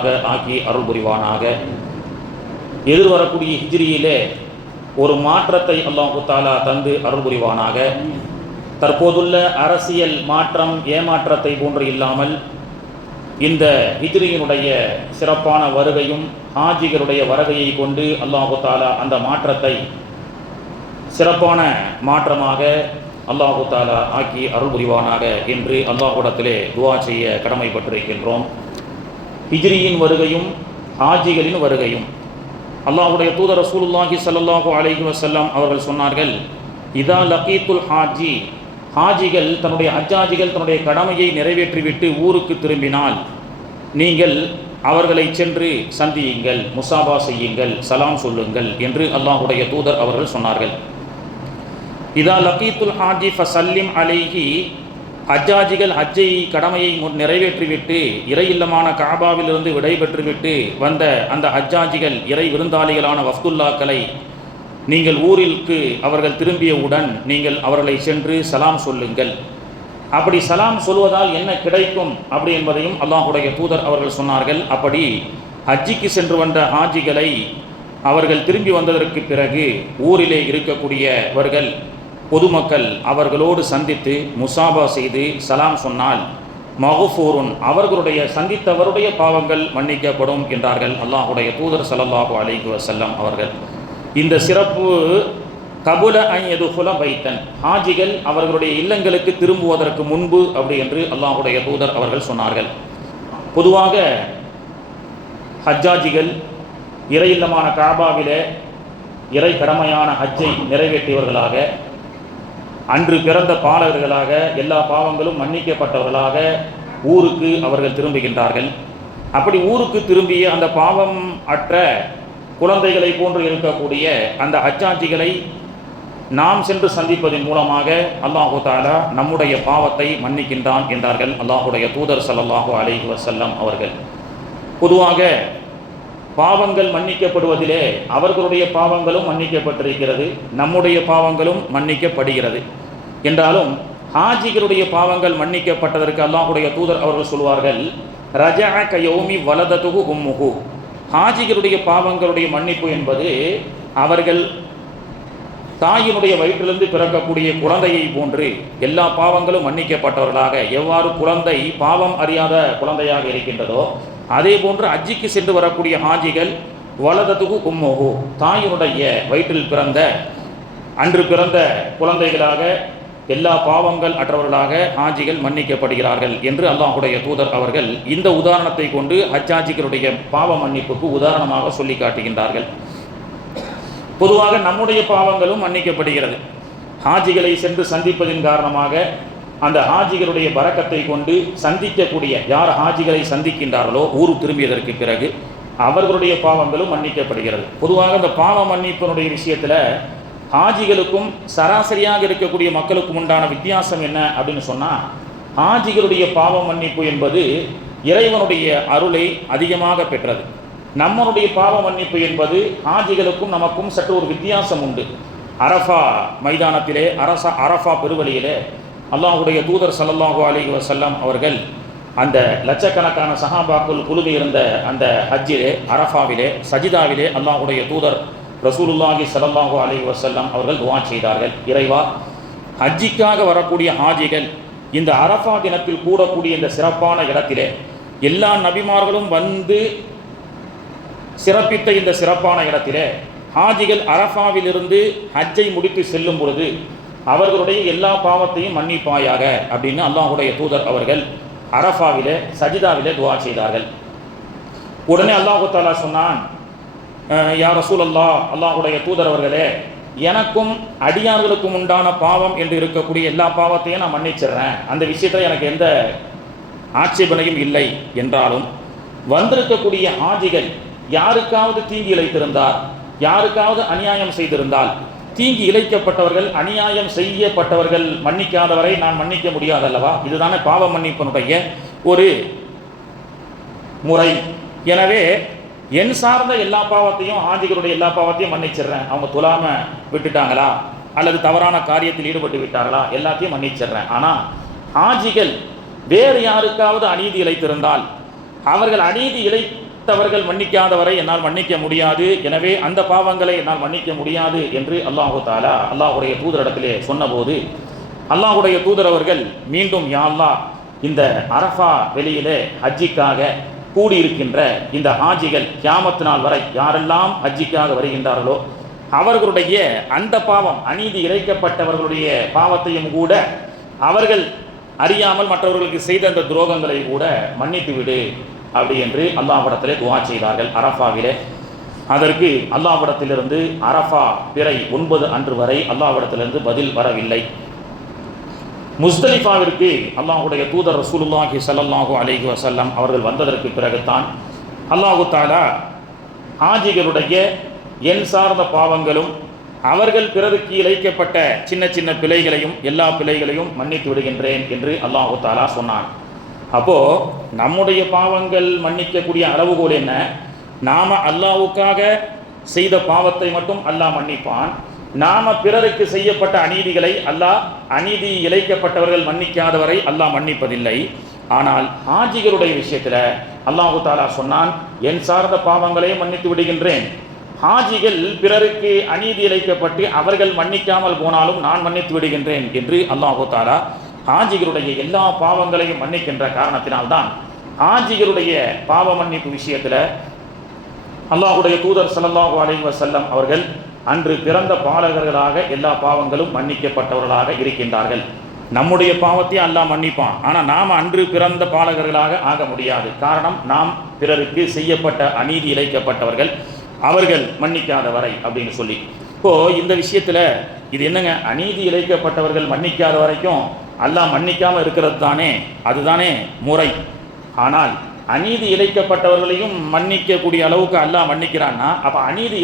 ஆக்கி அருள் புரிவானாக. எதிர்வரக்கூடிய ஹிஜ்ரியிலே ஒரு மாற்றத்தை அல்லாஹு தஆலா தந்து அருள் புரிவானாக. தற்போதுள்ள அரசியல் மாற்றம் ஏமாற்றத்தை போன்று இல்லாமல் இந்த ஹிஜ்ரியினுடைய சிறப்பான வருகையும் ஹாஜிகளுடைய வருகையை கொண்டு அல்லாஹு தஆலா அந்த மாற்றத்தை சிறப்பான மாற்றமாக அல்லாஹு தஆலா ஆக்கி அருள் புரிவானாக என்று அல்லாஹ்விடத்திலே துஆ செய்ய கடமைப்பட்டிருக்கின்றோம். ஹிஜ்ரியின் வருகையும் ஹாஜிகளின் வருகையும் அல்லாஹ்வுடைய தூதர் ரசூலுல்லாஹி ஸல்லல்லாஹு அலைஹி வஸல்லம் அவர்கள் சொன்னார்கள், இதா லகீத்துல் ஹாஜி, ஹாஜிகள் தன்னுடைய ஹஜ்ஜாஜிகள் தன்னுடைய கடமையை நிறைவேற்றிவிட்டு ஊருக்கு திரும்பினால் நீங்கள் அவர்களை சென்று சந்தியுங்கள், முசாபா செய்யுங்கள், சலாம் சொல்லுங்கள் என்று அல்லாஹ்வுடைய தூதர் அவர்கள் சொன்னார்கள். இதா லகீத்துல் ஹாஜி ஃபசல்லிம் அலைஹி, ஹஜ்ஜாஜிகள் ஹஜ்ஜை கடமையை நிறைவேற்றிவிட்டு இறை இல்லமான காபாவிலிருந்து விடைபெற்றுவிட்டு வந்த அந்த ஹஜ்ஜாஜிகள் இறை விருந்தாளிகளான வஃப்துல்லாக்களை நீங்கள் ஊரிற்கு அவர்கள் திரும்பியவுடன் நீங்கள் அவர்களை சென்று சலாம் சொல்லுங்கள். அப்படி சலாம் சொல்வதால் என்ன கிடைக்கும் அப்படி என்பதையும் அல்லாஹ்வுடைய தூதர் அவர்கள் சொன்னார்கள். அப்படி ஹஜ்ஜிக்கு சென்று வந்த ஹாஜிகளை அவர்கள் திரும்பி வந்ததற்கு பிறகு ஊரிலே இருக்கக்கூடியவர்கள் பொதுமக்கள் அவர்களோடு சந்தித்து முசாபா செய்து சலாம் சொன்னால் மஃபூருன், அவர்களுடைய சந்தித்தவருடைய பாவங்கள் மன்னிக்கப்படும் என்றார்கள் அல்லாஹ்வுடைய தூதர் ஸல்லல்லாஹு அலைஹி வஸல்லம் அவர்கள். இந்த சிறப்பு கபுல அன் யதுகுல பைத்தன், ஹாஜிகள் அவர்களுடைய இல்லங்களுக்கு திரும்புவதற்கு முன்பு அப்படி என்று அல்லாஹ்வுடைய தூதர் அவர்கள் சொன்னார்கள். பொதுவாக ஹஜ்ஜாஜிகள் இறை இல்லமான காபாவிலே இறை கடமையான ஹஜ்ஜை நிறைவேற்றியவர்களாக, அன்று பிறந்த பாலகர்களாக, எல்லா பாவங்களும் மன்னிக்கப்பட்டவர்களாக ஊருக்கு அவர்கள் திரும்புகின்றார்கள். அப்படி ஊருக்கு திரும்பிய அந்த பாவம் அற்ற குழந்தைகளை போன்று இருக்கக்கூடிய அந்த ஹஜ்ஜாஜிகளை நாம் சென்று சந்திப்பதன் மூலமாக அல்லாஹு தஆலா நம்முடைய பாவத்தை மன்னிக்கின்றான் என்றார்கள் அல்லாஹ்வுடைய தூதர் ஸல்லல்லாஹு அலைஹி வஸல்லம் அவர்கள். பொதுவாக பாவங்கள் மன்னிக்கப்படுவதிலே அவர்களுடைய பாவங்களும் மன்னிக்கப்பட்டிருக்கிறது, நம்முடைய பாவங்களும் மன்னிக்கப்படுகிறது. என்றாலும் ஹாஜிகளுடைய பாவங்கள் மன்னிக்கப்பட்டதற்கு அல்லாஹ்வுடைய தூதர் அவர்கள் சொல்வார்கள், ரஜஅ கயௌமி வலததுஹு உம்முஹு, ஹாஜிகளுடைய பாவங்களுடைய மன்னிப்பு என்பது அவர்கள் தாயினுடைய வயிற்றிலிருந்து பிறக்கக்கூடிய குழந்தையை போன்று எல்லா பாவங்களும் மன்னிக்கப்பட்டவர்களாக, எவ்வாறு குழந்தை பாவம் அறியாத குழந்தையாக இருக்கின்றதோ அதே போன்று ஹஜ்ஜிக்கு சென்று வரக்கூடிய ஹாஜிகள் வலததுகு உம்முஹு, தாயினுடைய வயிற்றில் பிறந்த அன்று பிறந்த குழந்தைகளாக எல்லா பாவங்கள் அற்றவர்களாக ஹாஜிகள் மன்னிக்கப்படுகிறார்கள் என்று அல்லாஹ்வுடைய தூதர் அவர்கள் இந்த உதாரணத்தை கொண்டு ஹஜ்ஜாஜிகளுடைய பாவ மன்னிப்புக்கு உதாரணமாக சொல்லி காட்டுகின்றார்கள். பொதுவாக நம்முடைய பாவங்களும் மன்னிக்கப்படுகிறது. ஹாஜிகளை சென்று சந்திப்பதின் காரணமாக அந்த ஹாஜிகளுடைய பரக்கத்தை கொண்டு சந்திக்கக்கூடிய யார் ஹாஜிகளை சந்திக்கின்றார்களோ ஊரு திரும்பியதற்கு பிறகு அவர்களுடைய பாவங்களும் மன்னிக்கப்படுகிறது. பொதுவாக இந்த பாவ மன்னிப்பினுடைய விஷயத்தில் ஹாஜிகளுக்கும் சராசரியாக இருக்கக்கூடிய மக்களுக்கும் உண்டான வித்தியாசம் என்ன அப்படின்னு சொன்னால், ஹாஜிகளுடைய பாவ மன்னிப்பு என்பது இறைவனுடைய அருளை அதிகமாக பெற்றது. நம்மளுடைய பாவ மன்னிப்பு என்பது ஹாஜிகளுக்கும் நமக்கும் சற்று ஒரு வித்தியாசம் உண்டு. அரஃபா மைதானத்திலே அரஃபா பெருவழியிலே அல்லாஹ்வுடைய தூதர் ஸல்லல்லாஹு அலைஹி வஸல்லம் அவர்கள் அந்த லட்சக்கணக்கான சஹாபாக்கள் குழுமி இருந்த அந்த ஹஜ்ஜிலே அரஃபாவிலே சஜிதாவிலே அல்லாஹ்வுடைய தூதர் ரசூலுல்லாஹி ஸல்லல்லாஹு அலைஹி வஸல்லம் அவர்கள் துஆ செய்தார்கள், இறைவா, ஹஜ்ஜிக்காக வரக்கூடிய ஹாஜிகள் இந்த அரஃபா தினத்தில் கூடக்கூடிய இந்த சிறப்பான இடத்திலே எல்லா நபிமார்களும் வந்து சிறப்பித்த இந்த சிறப்பான இடத்திலே ஹாஜிகள் அரஃபாவிலிருந்து ஹஜ்ஜை முடித்து செல்லும் பொழுது அவர்களுடைய எல்லா பாவத்தையும் மன்னிப்பாயாக அப்படின்னு அல்லாஹ்வுடைய தூதர் அவர்கள் அரஃபாவிலே சஜிதாவிலே துஆ செய்தார்கள். உடனே அல்லாஹு தஆலா சொன்னான், யா ரசூலல்லாஹ், அல்லாஹ்வுடைய தூதர் அவர்களே, எனக்கும் அடியார்களுக்கும் உண்டான பாவம் என்று இருக்கக்கூடிய எல்லா பாவத்தையும் நான் மன்னிச்சிடுறேன், அந்த விஷயத்தில் எனக்கு எந்த ஆட்சேபனையும் இல்லை. என்றாலும் வந்திருக்கக்கூடிய ஹாஜிகள் யாருக்காவது தீங்கி இழைத்திருந்தால், யாருக்காவது அநியாயம் செய்திருந்தால், தீங்கி இழைக்கப்பட்டவர்கள் அநியாயம் செய்யப்பட்டவர்கள் மன்னிக்காதவரை நான் மன்னிக்க முடியாதல்லவா? இதுதானே பாவ மன்னிப்பினுடைய ஒரு முறை. எனவே என் சார்ந்த எல்லா பாவத்தையும் ஹாஜிகளுடைய எல்லா பாவத்தையும் மன்னிச்சிடுறேன். அவங்க துலாம விட்டுட்டாங்களா அல்லது தவறான காரியத்தில் ஈடுபட்டு விட்டார்களா எல்லாத்தையும் மன்னிச்சிடுறேன். ஆனால் ஹாஜிகள் வேறு யாருக்காவது அநீதி இழைத்திருந்தால், அவர்கள் அநீதி மற்றவர்கள் மன்னிக்காதவரை என்னால் மன்னிக்க முடியாது, எனவே அந்த பாவங்களை என்னால் மன்னிக்க முடியாது என்று அல்லாஹு தாலா அல்லாஹுடைய தூதரிடத்திலே சொன்னபோது அல்லாஹுடைய தூதர் அவர்கள் மீண்டும் யா அல்லாஹ், இந்த அரஃபா வெளியிலே ஹஜ்ஜிக்காக கூடியிருக்கின்ற இந்த ஹாஜிகள் கியாமத் நாள் வரை யாரெல்லாம் ஹஜ்ஜிக்காக வருகின்றார்களோ அவர்களுடைய அந்த பாவம், அநீதி இழைக்கப்பட்டவர்களுடைய பாவத்தையும் கூட அவர்கள் அறியாமல் மற்றவர்களுக்கு செய்த அந்த துரோகங்களை கூட மன்னித்து விடு அப்படி என்று அல்லாஹ்விடத்திலே துஆ செய்தார்கள் அரஃபாவிலே. அதற்கு அல்லாஹ்விடத்திலிருந்து அரஃபா பிறை 9 அன்று வரை அல்லாஹ்விடத்திலிருந்து பதில் வரவில்லை. முஸ்தலிஃபாவிற்கு அல்லாஹ்வுடைய தூதர் ரசூலுல்லாஹி ஸல்லல்லாஹு அலைஹி வஸல்லம் அவர்கள் வந்ததற்கு பிறகுதான் அல்லாஹு தஆலா ஹாஜிகளுடைய எண் சார்ந்த பாவங்களும் அவர்கள் பிறருக்கு இழைக்கப்பட்ட சின்ன சின்ன பிழைகளையும் எல்லா பிழைகளையும் மன்னித்து விடுகின்றேன் என்று அல்லாஹு தஆலா சொன்னான். அப்போது நம்முடைய பாவங்கள் மன்னிக்கக்கூடிய அளவுகோல் என்ன? நாம் அல்லாஹ்வுக்காக செய்த பாவத்தை மட்டும் அல்லாஹ் மன்னிப்பான். நாம் பிறருக்கு செய்யப்பட்ட அநீதிகளை அல்லாஹ், அநீதி இழைக்கப்பட்டவர்கள் மன்னிக்காதவரை அல்லாஹ் மன்னிப்பதில்லை. ஆனால் ஹாஜிகளுடைய விஷயத்தில் அல்லாஹு தஆலா சொன்னான், என் சார்ந்த பாவங்களே மன்னித்து விடுகின்றேன். ஹாஜிகள் பிறருக்கு அநீதி இழைக்கப்பட்டு அவர்கள் மன்னிக்காமல் போனாலும் நான் மன்னித்து விடுகின்றேன் என்று அல்லாஹு தஆலா ஹாஜிகளுடைய எல்லா பாவங்களையும் மன்னிக்கின்ற காரணத்தினால்தான் ஹாஜிகளுடைய பாவ மன்னிப்பு விஷயத்தில் அல்லாஹுடைய தூதர் ஸல்லல்லாஹு அலைஹி வஸல்லம் அவர்கள் அன்று பிறந்த பாலகர்களாக எல்லா பாவங்களும் மன்னிக்கப்பட்டவர்களாக இருக்கின்றார்கள். நம்முடைய பாவத்தையும் அல்லாஹ் மன்னிப்பான், ஆனால் நாம் அன்று பிறந்த பாலகர்களாக ஆக முடியாது. காரணம், நாம் பிறருக்கு செய்யப்பட்ட அநீதி இழைக்கப்பட்டவர்கள், அவர்கள் மன்னிக்காதவரை அப்படின்னு சொல்லி. இப்போது இந்த விஷயத்தில் இது என்னங்க, அநீதி இழைக்கப்பட்டவர்கள் மன்னிக்காத வரைக்கும் அல்லாஹ் மன்னிக்காமல் இருக்கிறது தானே, அதுதானே முறை. ஆனால் அநீதி இழைக்கப்பட்டவர்களையும் மன்னிக்கக்கூடிய அளவுக்கு அல்லாஹ் மன்னிக்கிறான்னா, அப்போ அநீதி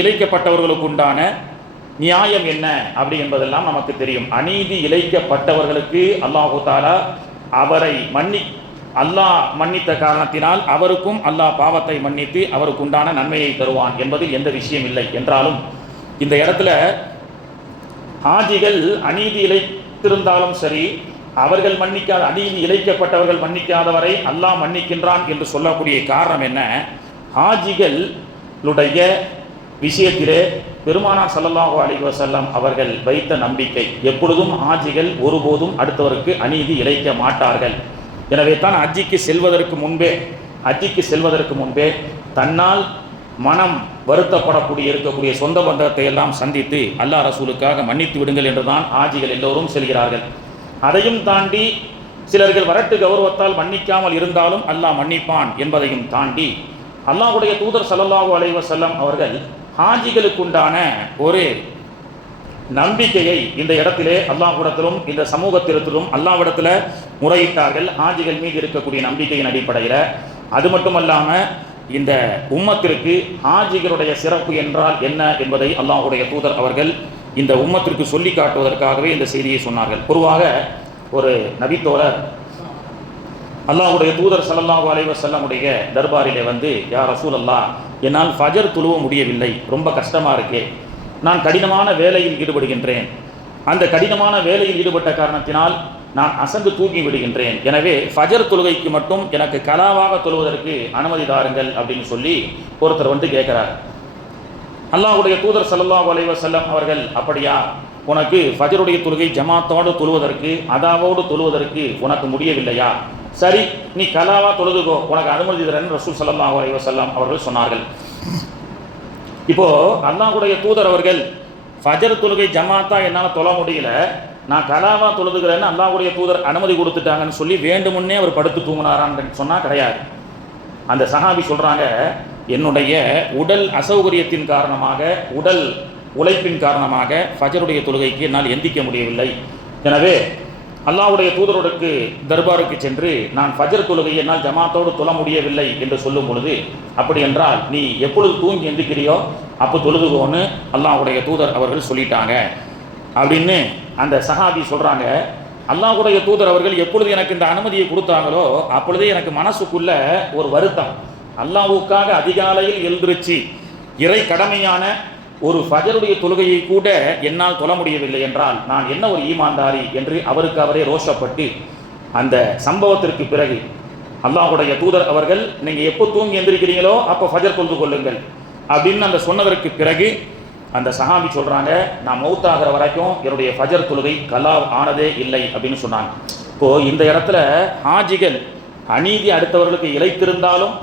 இழைக்கப்பட்டவர்களுக்கு உண்டான நியாயம் என்ன அப்படி என்பதெல்லாம் நமக்கு தெரியும். அநீதி இழைக்கப்பட்டவர்களுக்கு அல்லாஹு தஆலா அவரை அல்லாஹ் மன்னித்த காரணத்தினால் அவருக்கும் அல்லாஹ் பாவத்தை மன்னித்து அவருக்கு உண்டான நன்மையை தருவான் என்பதில் எந்த விஷயம் இல்லை. என்றாலும் இந்த இடத்துல ஹாஜிகள் அநீதி இழைத்திருந்தாலும் சரி, அவர்கள் மன்னிக்காத, அநீதி இழைக்கப்பட்டவர்கள் மன்னிக்காதவரை அல்லாஹ் மன்னிக்கின்றான் என்று சொல்லக்கூடிய காரணம் என்ன? ஹாஜிகளுடைய விஷயத்திலே பெருமானார் ஸல்லல்லாஹு அலைஹி வஸல்லம் அவர்கள் வைத்த நம்பிக்கை, எப்பொழுதும் ஹாஜிகள் ஒருபோதும் அடுத்தவருக்கு அநீதி இழைக்க மாட்டார்கள். எனவே தான் ஹஜ்ஜிக்கு செல்வதற்கு முன்பே தன்னால் மனம் வருத்தப்படக்கூடிய இருக்கக்கூடிய சொந்த பந்தத்தை எல்லாம் சந்தித்து அல்லாஹ் ரசூலுக்காக மன்னித்து விடுங்கள் என்றுதான் ஹாஜிகள் எல்லோரும் செல்கிறார்கள். அதையும் தாண்டி சிலர்கள் வரட்டு கௌரவத்தால் மன்னிக்காமல் இருந்தாலும் அல்லாஹ் மன்னிப்பான் என்பதையும் தாண்டி அல்லாஹ்வுடைய தூதர் ஸல்லல்லாஹு அலைஹி வஸல்லம் அவர்கள் ஹாஜிகளுக்குண்டான ஒரு நம்பிக்கையை இந்த இடத்திலே அல்லாஹ்விடத்திலும் இந்த சமூகத்திலும் அல்லாஹ்விடத்தில் முறையிட்டார்கள், ஹாஜிகள் மீது இருக்கக்கூடிய நம்பிக்கையின் அடிப்படையில். அது மட்டுமல்லாமல் இந்த உம்மத்திற்கு ஹாஜிகளுடைய சிறப்பு என்றால் என்ன என்பதை அல்லாஹ்வுடைய தூதர் அவர்கள் இந்த உம்மத்திற்கு சொல்லி காட்டுவதற்காகவே இந்த செய்தியை சொன்னார்கள். பொதுவாக ஒரு நபித்தோழர் அல்லாஹ்வுடைய தூதர் ஸல்லல்லாஹு அலைஹி வஸல்லமுடைய தர்பாரிலே வந்து, யா ரசூலல்லாஹ், என்னால் ஃபஜர் தொழுவ முடியவில்லை, ரொம்ப கஷ்டமாக இருக்கே, நான் கடினமான வேலையில் ஈடுபடுகின்றேன், அந்த கடினமான வேலையில் ஈடுபட்ட காரணத்தினால் நான் அசந்து தூங்கி விடுகின்றேன், எனவே ஃபஜர் தொழுகைக்கு மட்டும் எனக்கு கலாவாக தொழுவதற்கு அனுமதி தாருங்கள் அப்படின்னு சொல்லி ஒருத்தர் வந்து கேட்குறார். அல்லாஹ்வுடைய தூதர் ஸல்லல்லாஹு அலைஹி வஸல்லம் அவர்கள், அப்படியா, உனக்கு ஃபஜருடைய தொழுகை ஜமாத்தோடு தொழுவதற்கு, அதாவோடு தொழுவதற்கு உனக்கு முடியவில்லையா? சரி, நீ கலாவா தொழுதுகோ, உனக்கு அனுமதி தரேன்னு ரசூல் ஸல்லல்லாஹு அலைஹி வஸல்லம் அவர்கள் சொன்னார்கள். இப்போது அல்லாஹ்வுடைய தூதர் அவர்கள் ஃபஜர் தொழுகை ஜமாத்தா என்னால் தொழ முடியல, நான் கலாவா தொழுதுகிறேன்னு அல்லாஹ்வுடைய தூதர் அனுமதி கொடுத்துட்டாங்கன்னு சொல்லி வேண்டுமுன்னே அவர் படுத்து தூங்கினாரான்னு சொன்னால் கிடையாது. அந்த சஹாபி சொல்கிறாங்க, என்னுடைய உடல் அசௌகரியத்தின் காரணமாக, உடல் உழைப்பின் காரணமாக ஃபஜருடைய தொழுகைக்கு என்னால் எந்திக்க முடியவில்லை, எனவே அல்லாஹ்வுடைய தூதரோடுக்கு தர்பாருக்கு சென்று நான் ஃபஜர் தொழுகையை என்னால் ஜமாத்தோடு தொழ முடியவில்லை என்று சொல்லும் பொழுது, அப்படி என்றால் நீ எப்பொழுது தூங்கி எந்திக்கிறியோ அப்போ தொழுதுகோன்னு அல்லாஹ்வுடைய தூதர் அவர்கள் சொல்லிட்டாங்க அப்படின்னு அந்த சஹாபி சொல்கிறாங்க. அல்லாஹ்வுடைய தூதர் அவர்கள் எப்பொழுது எனக்கு இந்த அனுமதியை கொடுத்தாங்களோ அப்பொழுதே எனக்கு மனசுக்குள்ள ஒரு வருத்தம், அல்லாஹ்வுக்காக அதிகாலையில் எழுந்திருச்சு இறை கடமையான ஒரு ஃபஜருடைய தொழுகையை கூட என்னால் தொழ முடியவில்லை என்றால் நான் என்ன ஒரு ஈமான்தாரி என்று அவருக்கு அவரே ரோஷப்பட்டு, அந்த சம்பவத்திற்கு பிறகு அல்லாஹ்வுடைய தூதர் அவர்கள் நீங்கள் எப்போ தூங்கி எந்திரிக்கிறீங்களோ அப்போ ஃபஜர் தொழுது கொள்ளுங்கள் அப்படின்னு அந்த சொன்னதற்கு பிறகு அந்த சஹாபி சொல்கிறாங்க, நான் மௌத்தாகிற வரைக்கும் என்னுடைய ஃபஜர் தொழுகை கலா ஆனதே இல்லை அப்படின்னு சொன்னாங்க. இப்போது இந்த இடத்துல ஹாஜிகள் அநீதி அடுத்தவர்களுக்கு இழைத்திருந்தாலும்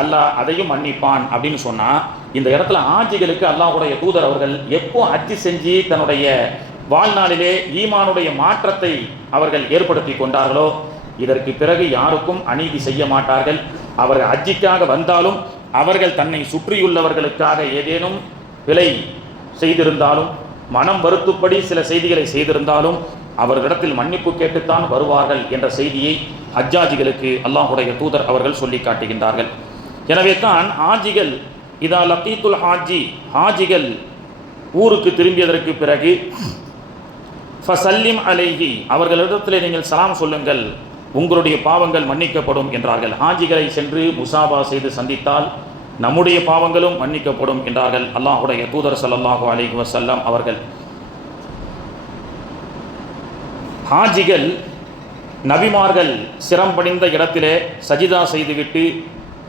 அல்லாஹ் அதையும் மன்னிப்பான் அப்படின்னு சொன்னால், இந்த இடத்துல ஹாஜிகளுக்கு அல்லாஹ்வுடைய தூதர் அவர்கள் எப்போ ஹஜ்ஜி செஞ்சு தன்னுடைய வாழ்நாளிலே ஈமானுடைய மாற்றத்தை அவர்கள் ஏற்படுத்தி கொண்டார்களோ இதற்கு பிறகு யாருக்கும் அநீதி செய்ய மாட்டார்கள். அவர்கள் ஹஜ்ஜிக்காக வந்தாலும் அவர்கள் தன்னை சுற்றியுள்ளவர்களுக்காக ஏதேனும் பிழை செய்திருந்தாலும் மனம் வருத்துப்படி சில செய்திகளை செய்திருந்தாலும் அவர்களிடத்தில் மன்னிப்பு கேட்டுத்தான் வருவார்கள் என்ற செய்தியை ஹஜ்ஜாஜிகளுக்கு அல்லாஹ்வுடைய தூதர் அவர்கள் சொல்லி காட்டுகின்றார்கள். எனவே தான் ஹாஜிகள் இதா லகீத்துல் ஹாஜிகள் ஊருக்கு திரும்பியதற்கு பிறகு ஃபசல்லிம் அலைஹி அவர்களிடத்தில் நீங்கள் சலாம் சொல்லுங்கள், உங்களுடைய பாவங்கள் மன்னிக்கப்படும் என்றார்கள். ஹாஜிகளை சென்று முசாபா செய்து சந்தித்தால் நம்முடைய பாவங்களும் மன்னிக்கப்படும் என்றார்கள் அல்லாஹ்வுடைய தூதர் ஸல்லல்லாஹு அலைஹி வஸல்லம் அவர்கள். ஹாஜிகள் நபிமார்கள் சிரம் பணிந்த இடத்திலே சஜிதா செய்துவிட்டு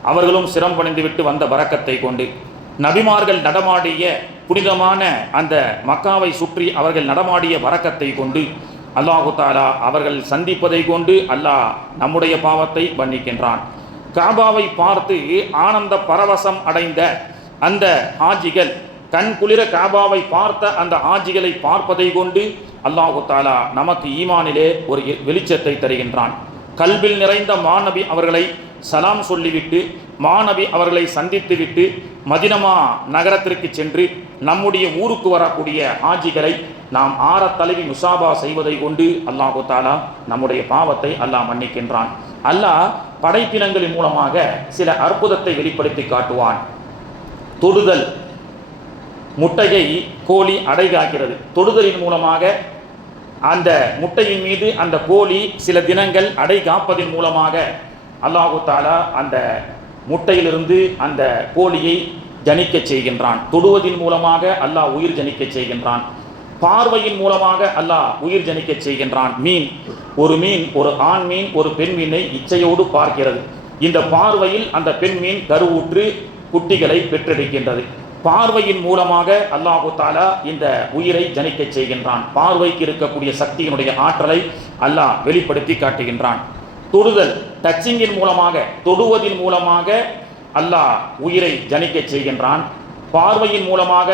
அவர்களும் சிரம் பணிந்துவிட்டு வந்த பரக்கத்தை கொண்டு நபிமார்கள் நடமாடிய புனிதமான அந்த மக்காவை சுற்றி அவர்கள் நடமாடிய பரக்கத்தை கொண்டு அல்லாஹு தஆலா அவர்கள் சந்திப்பதை கொண்டு அல்லாஹ் நம்முடைய பாவத்தை மன்னிக்கின்றான். காபாவை பார்த்து ஆனந்த பரவசம் அடைந்த அந்த ஹாஜிகள் கண் குளிர காபாவை பார்த்த அந்த ஹாஜிகளை பார்ப்பதை கொண்டு அல்லாஹு தஆலா நமக்கு ஈமானிலே ஒரு வெளிச்சத்தை தருகின்றான். கல்பில் நிறைந்த மாநபி அவர்களை சலாம் சொல்லிவிட்டு மாநபி அவர்களை சந்தித்துவிட்டு மதினமா நகரத்திற்கு சென்று நம்முடைய ஊருக்கு வரக்கூடிய ஹாஜிகளை நாம் தழுவி முசாபா செய்வதை கொண்டு அல்லாஹு தஆலா நம்முடைய பாவத்தை அல்லாஹ் மன்னிக்கின்றான். அல்லாஹ் படைப்பினங்களின் மூலமாக சில அற்புதத்தை வெளிப்படுத்தி காட்டுவான். தொடுதல், முட்டையை கோழி அடை காக்கிறது. தொடுதலின் மூலமாக அந்த முட்டையின் மீது அந்த கோழி சில தினங்கள் அடை காப்பதின் மூலமாக அல்லாஹு தஆலா அந்த முட்டையிலிருந்து அந்த கோழியை ஜனிக்க செய்கின்றான். தொடுவதின் மூலமாக அல்லாஹ் உயிர் ஜனிக்க செய்கின்றான். பார்வையின் மூலமாக அல்லாஹ் உயிர் ஜனிக்க செய்கின்றான். ஒரு மீன் ஒரு ஆண் மீன் ஒரு பெண் மீனை இச்சையோடு பார்க்கிறது. இந்த பார்வையில் அந்த பெண் மீன் கருவுற்று குட்டிகளை பெற்றெடுக்கின்றது. பார்வையின் மூலமாக அல்லாஹு தஆலா இந்த உயிரை ஜனிக்க செய்கின்றான். பார்வைக்கு இருக்கக்கூடிய சக்தியினுடைய ஆற்றலை அல்லாஹ் வெளிப்படுத்தி காட்டுகின்றான். தொடுதல், டச்சிங்கின் மூலமாக தொடுவதின் மூலமாக அல்லாஹ் உயிரை ஜனிக்க செய்கின்றான். பார்வையின் மூலமாக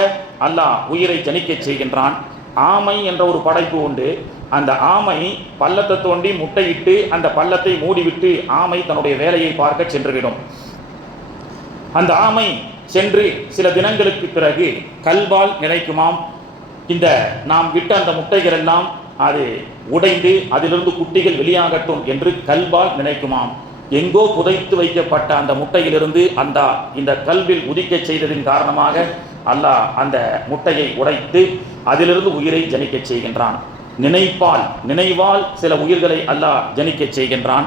அல்லாஹ் உயிரை ஜனிக்க செய்கின்றான். ஆமை என்ற ஒரு படைப்பு உண்டு. அந்த ஆமை பள்ளத்தை தோண்டி முட்டையிட்டு அந்த பள்ளத்தை மூடிவிட்டு ஆமை தன்னுடைய வேலையை பார்க்க சென்றுவிடும். அந்த ஆமை சென்று சில தினங்களுக்கு பிறகு கல்பால் நினைக்குமாம், இந்த நாம் விட்ட அந்த முட்டைகள் எல்லாம் அது உடைந்து அதிலிருந்து குட்டிகள் வெளியாகட்டும் என்று கல்பால் நினைக்குமாம். எங்கோ புதைத்து வைக்கப்பட்ட அந்த முட்டையிலிருந்து இந்த கல்வில் உதிக்க செய்ததின் காரணமாக அல்லாஹ் அந்த முட்டையை உடைத்து அதிலிருந்து உயிரை ஜனிக்க செய்கின்றான். நினைவால் சில உயிர்களை அல்லாஹ் ஜனிக்க செய்கின்றான்.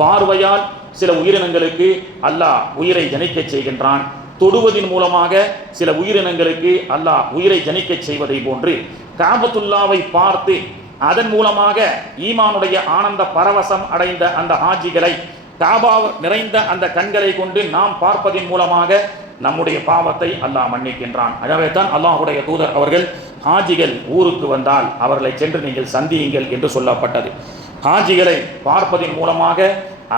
பார்வையால் சில உயிரினங்களுக்கு அல்லாஹ் உயிரை ஜனிக்க செய்கின்றான். தொடுவதின் மூலமாக சில உயிரினங்களுக்கு அல்லாஹ் உயிரை ஜனிக்க செய்வதை போன்று காபத்துல்லாவை பார்த்து அதன் மூலமாக ஈமானுடைய ஆனந்த பரவசம் அடைந்த அந்த ஹாஜிகளை காபா நிறைந்த அந்த கண்களை கொண்டு நாம் பார்ப்பதின் மூலமாக நம்முடைய பாவத்தை அல்லாஹ் மன்னிக்கின்றான். எனவே தான் அல்லாஹ்வுடைய தூதர் அவர்கள் ஹாஜிகள் ஊருக்கு வந்தால் அவர்களை சென்று நீங்கள் சந்தியுங்கள் என்று சொல்லப்பட்டது. ஹாஜிகளை பார்ப்பதின் மூலமாக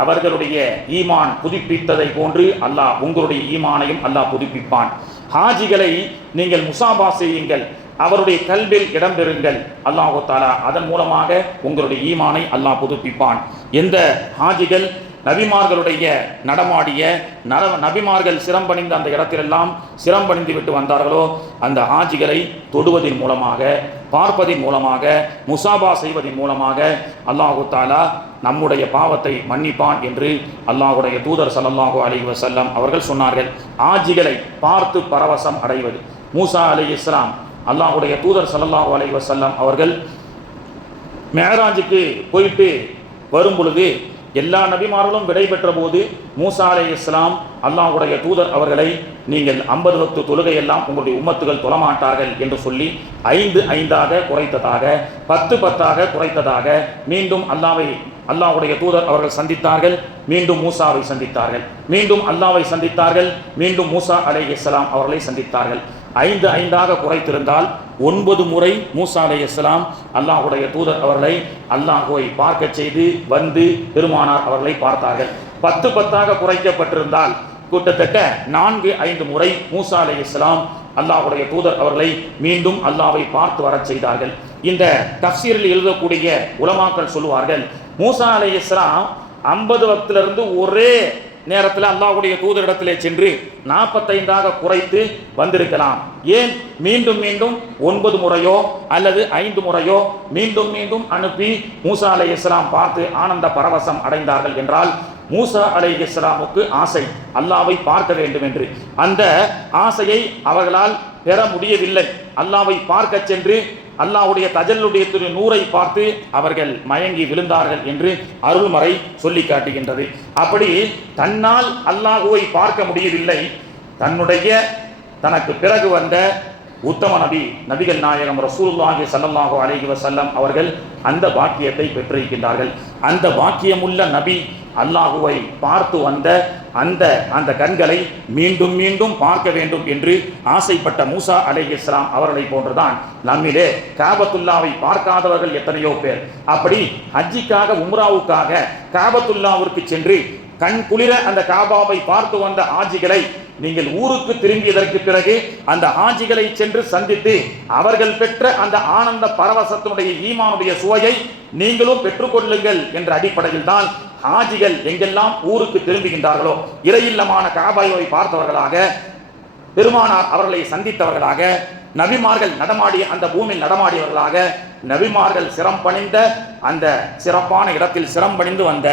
அவர்களுடைய ஈமான் புதுப்பித்ததை போன்று அல்லாஹ் உங்களுடைய ஈமானையும் அல்லாஹ் புதுப்பிப்பான். ஹாஜிகளை நீங்கள் முசாபா செய்யுங்கள், அவருடைய கல்பில் இடம்பெறுங்கள். அல்லாஹு தஆலா அதன் மூலமாக உங்களுடைய ஈமானை அல்லாஹ் புதுப்பிப்பான். எந்த ஹாஜிகள் நபிமார்களுடைய நடமாடிய நபிமார்கள் சிரம்பணிந்த அந்த இடத்திலெல்லாம் சிரம்பணிந்து விட்டு வந்தார்களோ அந்த ஹாஜிகளை தொடுவதின் மூலமாக பார்ப்பதின் மூலமாக முசாபா செய்வதன் மூலமாக அல்லாஹு தஆலா நம்முடைய பாவத்தை மன்னிப்பான் என்று அல்லாஹ்வுடைய தூதர் ஸல்லல்லாஹு அலைஹி வஸல்லம் அவர்கள் சொன்னார்கள். ஹாஜிகளை பார்த்து பரவசம் அடைவது. மூசா அலைஹிஸ்ஸலாம் அல்லாஹ்வுடைய தூதர் ஸல்லல்லாஹு அலைஹி வஸல்லம் அவர்கள் மிஅராஜுக்கு போயிட்டு வரும் பொழுது எல்லா நபிமார்களும் விடை பெற்ற போது மூசா அலைஹிஸ்ஸலாம் அல்லாஹ்வுடைய தூதர் அவர்களை நீங்கள் 50 வக்து தொழுகையெல்லாம் உங்களுடைய உம்மத்துகள் தொழமாட்டார்கள் என்று சொல்லி 5 5 குறைத்ததாக 10 10 குறைத்ததாக மீண்டும் அல்லாஹ்வை அல்லாஹ்வுடைய தூதர் அவர்கள் சந்தித்தார்கள், மீண்டும் மூசாவை சந்தித்தார்கள், மீண்டும் அல்லாஹ்வை சந்தித்தார்கள், மீண்டும் மூசா அலைஹிஸ்ஸலாம் அவர்களை சந்தித்தார்கள். 5 குறைத்திருந்தால் 9 முறை மூசா அலைஹிஸ்ஸலாம் அல்லாஹ்வுடைய தூதர் அவர்களை அல்லாஹ்வை பார்க்க செய்து வந்து பெருமானார் அவர்களை பார்த்தார்கள். 10 குறைக்கப்பட்டிருந்தால் கிட்டத்தட்ட 4-5 முறை மூசா அலைஹிஸ்ஸலாம் அல்லாஹ்வுடைய தூதர் அவர்களை மீண்டும் அல்லாஹ்வை பார்த்து வரச் செய்தார்கள். இந்த தஃப்சீரில் எழுதக்கூடிய உலமாக்கள் சொல்லுவார்கள், மூசா அலைஹிஸ்ஸலாம் 50 வக்திலிருந்து ஒரே நேரத்தில் அல்லாஹ்வுடைய தூதரிடத்திலே சென்று 45 குறைத்து வந்திருக்கலாம். ஏன் மீண்டும் மீண்டும் 9 முறையோ அல்லது 5 முறையோ மீண்டும் மீண்டும் அனுப்பி மூசா அலைஹிஸ்ஸலாம் பார்த்து ஆனந்த பரவசம் அடைந்தார்கள் என்றால், மூசா அலைஹிஸ்ஸலாமுக்கு ஆசை அல்லாஹ்வை பார்க்க வேண்டும் என்று. அந்த ஆசையை அவர்களால் பெற முடியவில்லை. அல்லாஹ்வை பார்க்க சென்று அல்லாஹ்வுடைய தஜல்லுடைய நூரை பார்த்து அவர்கள் மயங்கி விழுந்தார்கள் என்று அருள்மறை சொல்லி காட்டுகின்றது. அப்படி தன்னால் அல்லாஹ்வை பார்க்க முடியவில்லை, தனக்கு பிறகு வந்த உத்தம நபிகள் நாயகம் ரசூலுல்லாஹி ஸல்லல்லாஹு அலைஹி வஸல்லம் அவர்கள் அந்த பாக்கியத்தை பெற்றிருக்கின்றார்கள். அந்த பாக்கியமுள்ள நபி அல்லாஹுவை பார்த்து வந்த அந்த கண்களை மீண்டும் மீண்டும் பார்க்க வேண்டும் என்று ஆசைப்பட்ட மூசா அலைஹிஸ்ஸலாம் அவர்களை போன்றுதான் நம்மிலே காபத்துல்லாவை பார்க்காதவர்கள் எத்தனையோ பேர். அப்படி ஹஜ்ஜிக்காக உம்ராவுக்காக காபத்துல்லாவிற்கு சென்று கண் குளிர அந்த காபாவை பார்த்து வந்த ஆஜிகளை நீங்கள் ஊருக்கு திரும்பியதற்கு பிறகு அந்த ஆஜிகளை சென்று சந்தித்து அவர்கள் பெற்ற அந்த ஆனந்த பரவசத்தினுடைய ஈமானுடைய சுவையை நீங்களும் பெற்றுக்கொள்ளுங்கள் என்ற அடிப்படையில் தான் ஆஜிகள் எங்கெல்லாம் ஊருக்கு திரும்புகின்றார்களோ, இறையில்லமான காபாவை பார்த்தவர்களாக, பெருமானார் அவர்களை சந்தித்தவர்களாக, நபிமார்கள் நடமாடிய அந்த பூமியில் நடமாடியவர்களாக, நபிமார்கள் சிரம் பணிந்த அந்த சிறப்பான இடத்தில் சிரம் பணிந்து வந்த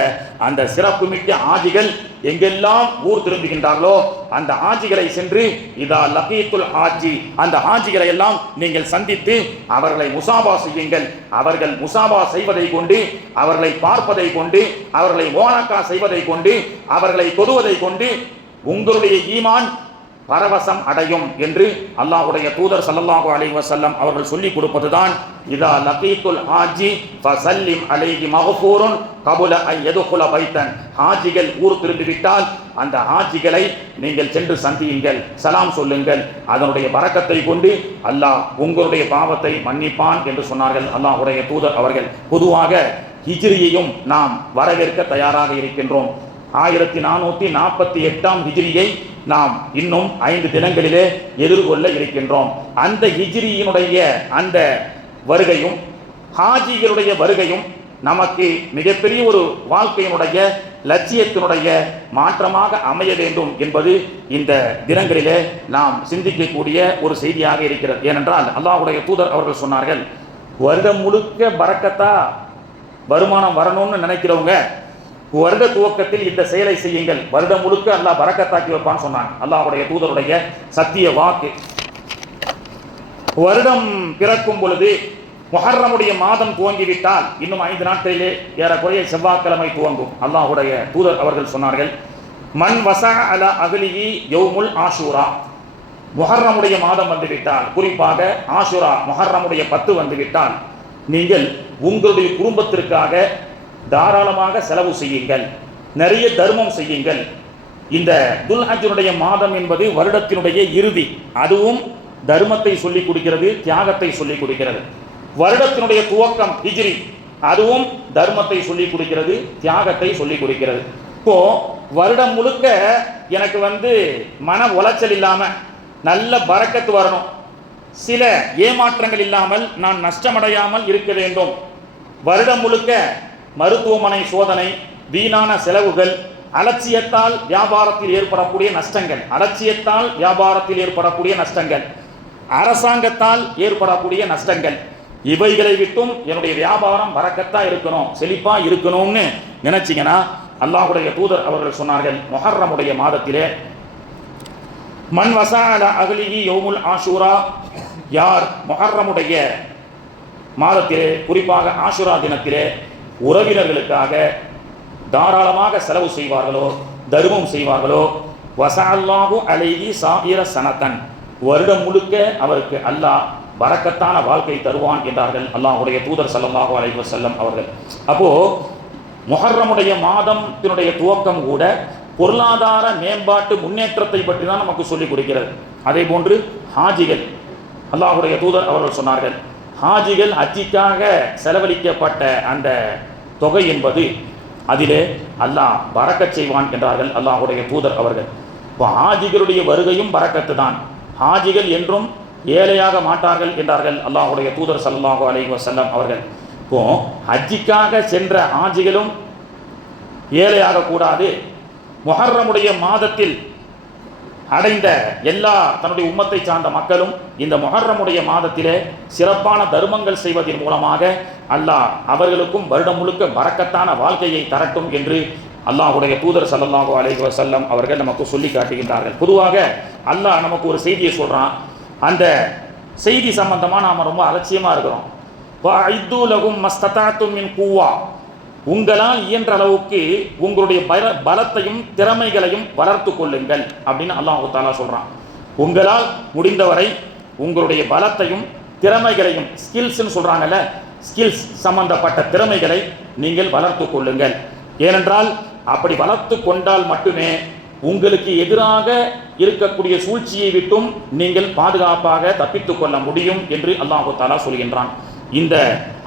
அந்த சிறப்புமிக்க ஆஜிகள் எங்கெல்லாம் ஊர் திரும்புகின்றார்களோ அந்த ஆஜிகளை சென்று இதா லகீத்துல் ஆஜி, அந்த ஆஜிகளை எல்லாம் நீங்கள் சந்தித்து அவர்களை முசாபா செய்யுங்கள். அவர்கள் முசாபா செய்வதை கொண்டு, அவர்களை பார்ப்பதை கொண்டு, அவர்களை மோனாக்கா செய்வதை கொண்டு, அவர்களை தொடுவதை கொண்டு உங்களுடைய ஈமான் பரவசம் அடையும் என்று அல்லாஹ்வுடைய தூதர் ஸல்லல்லாஹு அலைஹி வஸல்லம் அவர்கள் சொல்லிக் கொடுப்பதுதான் இதா லகீத்துல் ஹாஜி ஃபஸல்லிம் அலைஹி மக்ஃபூருன் கபுல அன் யதுகுல பைத்தன். ஹாஜிகள் ஊர் திரும்பிவிட்டால் அந்த ஹாஜிகளை நீங்கள் சென்று சந்தியுங்கள், சலாம் சொல்லுங்கள். அதனுடைய பரக்கத்தை கொண்டு அல்லாஹ் உங்களுடைய பாவத்தை மன்னிப்பான் என்று சொன்னார்கள் அல்லாஹ்வுடைய தூதர் அவர்கள். பொதுவாக ஹிஜ்ரியையும் நாம் வரவேற்க தயாராக இருக்கின்றோம். 1448 ஹிஜ்ரியை நாம் இன்னும் 5 தினங்களிலே எதிர்கொள்ள இருக்கின்றோம். அந்த ஹிஜ்ரியினுடைய அந்த வருகையும் ஹாஜிகளுடைய வருகையும் நமக்கு மிகப்பெரிய ஒரு வாழ்க்கையினுடைய லட்சியத்தினுடைய மாற்றமாக அமைய வேண்டும் என்பது இந்த தினங்களிலே நாம் சிந்திக்கக்கூடிய ஒரு செய்தியாக இருக்கிறது. ஏனென்றால் அல்லாஹ்வுடைய தூதர் அவர்கள் சொன்னார்கள், வருடம் முழுக்க பரக்கத்தா வருமானம் வரணும்னு நினைக்கிறவங்க வருட துவக்கத்தில் இந்த செயலை செய்யுங்கள், வருடம் முழுக்க அல்லாஹ் பரக்கத்தாக்கி வைப்பான்னு சொன்னாங்க. அல்லாஹ்வுடைய தூதருடைய சத்திய வாக்கு. வருடம் பிறக்கும் பொழுது முஹர்ரமுடைய மாதம் துவங்கிவிட்டால் இன்னும் 5 நாட்களிலே ஏறக்குறைய செவ்வாய்க்கிழமை துவங்கும். அல்லாஹ்வுடைய தூதர் அவர்கள் சொன்னார்கள், மன் வஸா அலா அஹ்லிஹி யௌமுல் ஆஷூரா, முஹர்ரமுடைய மாதம் வந்துவிட்டால், குறிப்பாக ஆஷூரா முஹர்ரமுடைய 10 வந்துவிட்டால் நீங்கள் உங்களுடைய குடும்பத்திற்காக தாராளமாக செலவு செய்யுங்கள், நிறைய தர்மம் செய்யுங்கள். இந்த துல்ஹஜ்ஜுடைய மாதம் என்பது வருடத்தினுடைய இறுதி, அதுவும் தர்மத்தை சொல்லிக் கொடுக்கிறது, தியாகத்தை சொல்லிக் கொடுக்கிறது. வருடத்தினுடைய துவக்கம் ஹிஜ்ரி, அதுவும் தர்மத்தை சொல்லிக் கொடுக்கிறது, தியாகத்தை சொல்லிக் கொடுக்கிறது. இப்போ வருடம் முழுக்க எனக்கு மன உளைச்சல் இல்லாம நல்ல பரக்கத்து வரணும், சில ஏமாற்றங்கள் இல்லாமல் நான் நஷ்டமடையாமல் இருக்க வேண்டும். வருடம் முழுக்க மருத்துவமனை சோதனை, வீணான செலவுகள், அலட்சியத்தால் வியாபாரத்தில் ஏற்படக்கூடிய நஷ்டங்கள், அலட்சியத்தால் வியாபாரத்தில் ஏற்படக்கூடிய நஷ்டங்கள், அரசாங்கத்தால் ஏற்படக்கூடிய நஷ்டங்கள், இவைகளை விட்டும் என்னுடைய வியாபாரம் பரக்கத்தா இருக்கணும், செழிப்பா இருக்கணும்னு நினைச்சீங்கன்னா அல்லாஹ்வுடைய தூதர் அவர்கள் சொன்னார்கள், முஹர்ரமுடைய மாதத்திலே மன் வஸா அலா அஹ்லிஹி யௌமுல் ஆஷூரா, யார் முஹர்ரமுடைய மாதத்திலே குறிப்பாக ஆஷுரா தினத்திலே உறவினர்களுக்காக தாராளமாக செலவு செய்வார்களோ, தர்மம் செய்வார்களோ, வஸஅல்லாஹு அலைஹி சாயிர சனதன், வருடம் முழுக்க அவருக்கு அல்லாஹ் பரக்கத்தான வாழ்க்கை தருவான் என்றார்கள் அல்லாஹ்வுடைய தூதர் ஸல்லல்லாஹு அலைஹி வஸல்லம் அவர்கள். அப்போ முஹர்ரமுடைய மாதத்தினுடைய துவக்கம் கூட பொருளாதார மேம்பாட்டு முன்னேற்றத்தை பற்றி தான் நமக்கு சொல்லிக் கொடுக்கிறது. அதே போன்று ஹாஜிகள், அல்லாஹுடைய தூதர் அவர்கள் சொன்னார்கள், ஹாஜிகள் ஹஜ்ஜிக்காக செலவழிக்கப்பட்ட அந்த தொகை என்பது அதிலே அல்லாஹ் பரக்கத் செய்வான் என்றார்கள் அல்லாஹுடைய தூதர் அவர்கள். இப்போ ஹாஜிகளுடைய வருகையும் பரக்கத்து தான். ஹாஜிகள் என்றும் ஏழையாக மாட்டார்கள் என்றார்கள் அல்லாஹுடைய தூதர் ஸல்லல்லாஹு அலைஹி வஸல்லம் அவர்கள். இப்போ ஹஜ்ஜிக்காக சென்ற ஹாஜிகளும் ஏழையாக கூடாது. முஹர்ரமுடைய மாதத்தில் அடைந்த எல்லா தன்னுடைய உம்மத்தை சார்ந்த மக்களும் இந்த முஹர்ரமுடைய மாதத்திலே சிறப்பான தர்மங்கள் செய்வதன் மூலமாக அல்லாஹ் அவர்களுக்கும் வருடம் முழுக்க பரக்கத்தான வாழ்க்கையை தரட்டும் என்று அல்லாஹுடைய தூதர் ஸல்லல்லாஹு அலைஹி வஸல்லம் அவர்கள் நமக்கு சொல்லி காட்டுகின்றார்கள். பொதுவாக அல்லாஹ் நமக்கு ஒரு செய்தியை சொல்கிறான். அந்த செய்தி சம்பந்தமாக நாம் ரொம்ப அலட்சியமாக இருக்கிறோம். வஅஇது லஹும் மஸ்ததஅதும் மின் குவ்வா, உங்களால் இயன்ற அளவுக்கு உங்களுடைய பலத்தையும் திறமைகளையும் வளர்த்து கொள்ளுங்கள் அப்படின்னு அல்லாஹ் தஆலா சொல்கிறான். உங்களால் முடிந்தவரை உங்களுடைய பலத்தையும் திறமைகளையும், ஸ்கில்ஸ்ன்னு சொல்கிறாங்கல்ல, ஸ்கில்ஸ் சம்பந்தப்பட்ட திறமைகளை நீங்கள் வளர்த்து கொள்ளுங்கள். ஏனென்றால் அப்படி வளர்த்து கொண்டால் மட்டுமே உங்களுக்கு எதிராக இருக்கக்கூடிய சூழ்ச்சியை விட்டும் நீங்கள் பாதுகாப்பாக தப்பித்துக் கொள்ள முடியும் என்று அல்லாஹ் தஆலா சொல்கின்றான். இந்த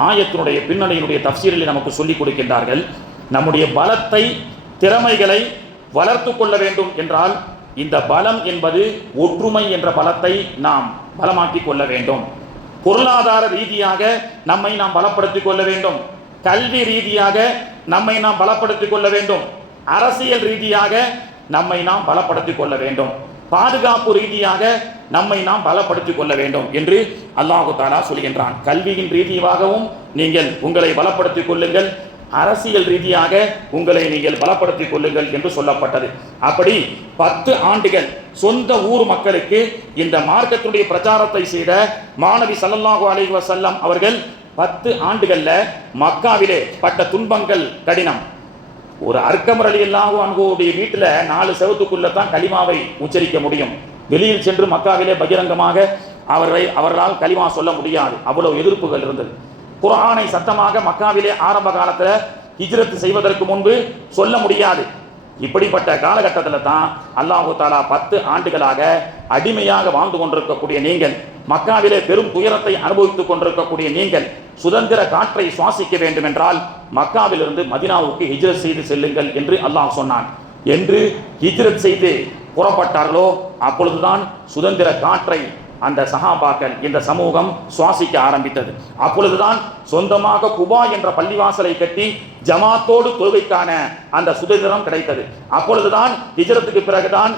ஆயத்தினுடைய பின்னணியினுடைய தஃசீரில் நமக்கு சொல்லிக் கொடுக்கின்றார்கள். நம்முடைய பலத்தை திறமைகளை வளர்த்து கொள்ள வேண்டும் என்றால் இந்த பலம் என்பது ஒற்றுமை என்ற பலத்தை நாம் பலமாக்கிக் கொள்ள வேண்டும். பொருளாதார ரீதியாக நம்மை நாம் பலப்படுத்திக் கொள்ள வேண்டும். கல்வி ரீதியாக நம்மை நாம் பலப்படுத்திக் கொள்ள வேண்டும். அரசியல் ரீதியாக நம்மை நாம் பலப்படுத்திக் கொள்ள வேண்டும். பாதுகாப்பு ரீதியாக நம்மை நாம் பலப்படுத்திக் கொள்ள வேண்டும் என்று அல்லாஹ் தஆலா சொல்கின்றான். கல்வியின் ரீதியாகவும் நீங்கள் உங்களை பலப்படுத்திக் கொள்ளுங்கள், அரசியல் ரீதியாக உங்களை நீங்கள் பலப்படுத்திக் கொள்ளுங்கள் என்று சொல்லப்பட்டது. அப்படி 10 ஆண்டுகள் சொந்த ஊர் மக்களுக்கு இந்த மார்க்கத்துடைய பிரச்சாரத்தை செய்த மாணவி ஸல்லல்லாஹு அலைஹி வஸல்லம் அவர்கள் 10 ஆண்டுகள்ல மக்காவிலே பட்ட துன்பங்கள் கடினம். ஒரு அர்க்கம் ரலியல்லாஹு அன்ஹுவுடைய வீட்டில் 4 செவத்துக்குள்ள தான் கலிமாவை உச்சரிக்க முடியும். வெளியில் சென்று மக்காவிலே பகிரங்கமாக அவர்களால் கலிமா சொல்ல முடியாது. அவ்வளவு எதிர்ப்புகள் இருந்தது. குர்ஆனை சத்தமாக மக்காவிலே ஆரம்ப காலத்தில் ஹிஜ்ரத் செய்வதற்கு முன்பு சொல்ல முடியாது. இப்படிப்பட்ட காலகட்டத்தில் தான் அல்லாஹ் தஆலா 10 ஆண்டுகளாக அடிமையாக வாழ்ந்து கொண்டிருக்கக்கூடிய நீங்கள், மக்காவிலே பெரும் துயரத்தை அனுபவித்துக் கொண்டிருக்கக்கூடிய நீங்கள் சுதந்திர காற்றை சுவாசிக்க வேண்டும் என்றால் மக்காவிலிருந்து மதீனாவுக்கு ஹிஜ்ரத் செய்து செல்லுங்கள் என்று அல்லாஹ் சொன்னான். என்று ஹிஜ்ரத் செய்து புறப்பட்டார்களோ அப்பொழுதுதான் சுதந்திர காற்றை அந்த சஹாபாக்கள், இந்த சமூகம் சுவாசிக்க ஆரம்பித்தது. அப்பொழுதுதான் சொந்தமாக குபா என்ற பள்ளிவாசலை கட்டி ஜமாத்தோடு தொழுகைக்கான அந்த சுதந்திரம் கிடைத்தது. அப்பொழுதுதான் ஹிஜ்ரத்துக்கு பிறகுதான்